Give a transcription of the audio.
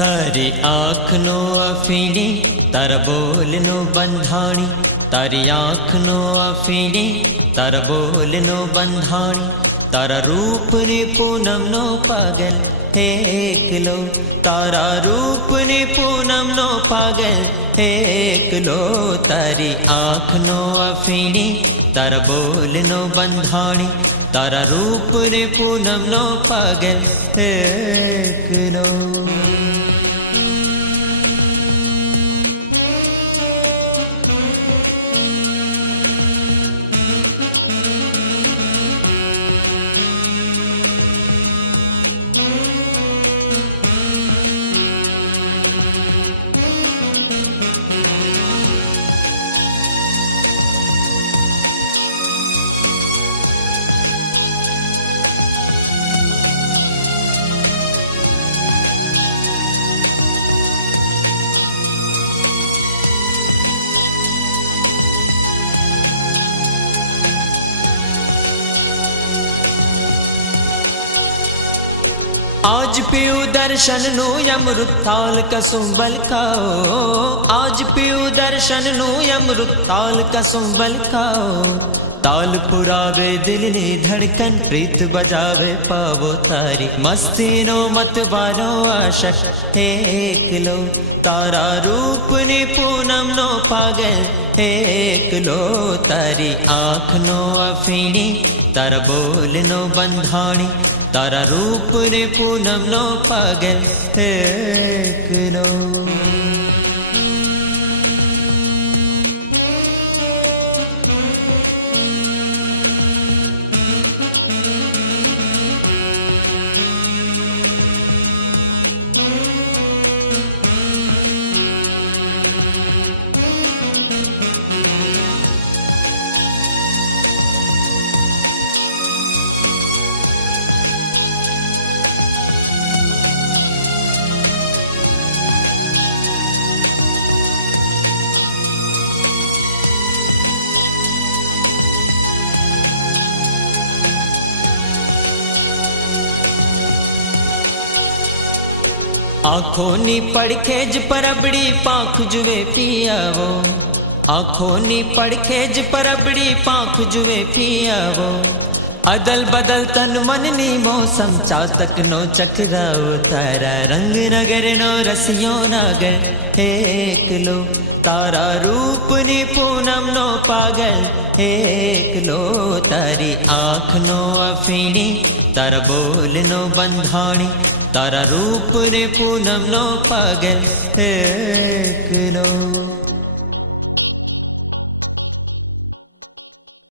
तारी आँख नो अफीणी तार बोल नो बंधाणी, तारी आँख नो अफीणी तार बोल नो बंधाणी, तारा रूप ने पूनम नो पागल एकलो, तारा रूप ने पूनम नो पागल एकलो। तारी आँख नो अफीणी तार बोल नो बंधाणी, तारा रूप ने पूनम नो पागल एकलो। आज पीऊ दर्शन नु अमृताल कसुंबल खाओ, आज पीऊ दर्शन नु अमृताल कसुंबल खाओ। ताल पुरावे दिल ने धड़कन प्रीत बजावे पावो, तारी मस्ती नो मत वारो आशक एकलो। तारा रूप ने पूनम नो पागल एकलो, तारी आँख नो अफीणी तारा बोल नो बंधाणी, तारा रूप ने पूनम नो पागल एकलो। आँखों नी पड़खेज परबड़ी पाख जुवे पियावो, आँखों नी पड़खेज परबड़ी पाख जुवे पियावो। अदल बदल तन मन नी मौसम चातक नो चकराओ, तारा रंग नगर नो रसियो नागर एकलो। तारा रूप नी पूनम नो पागल एकलो, तारी आँख नो अफीणी तारा बोल नो बंधाणी, तारा रूप ने पूनम नो पागल एकलो।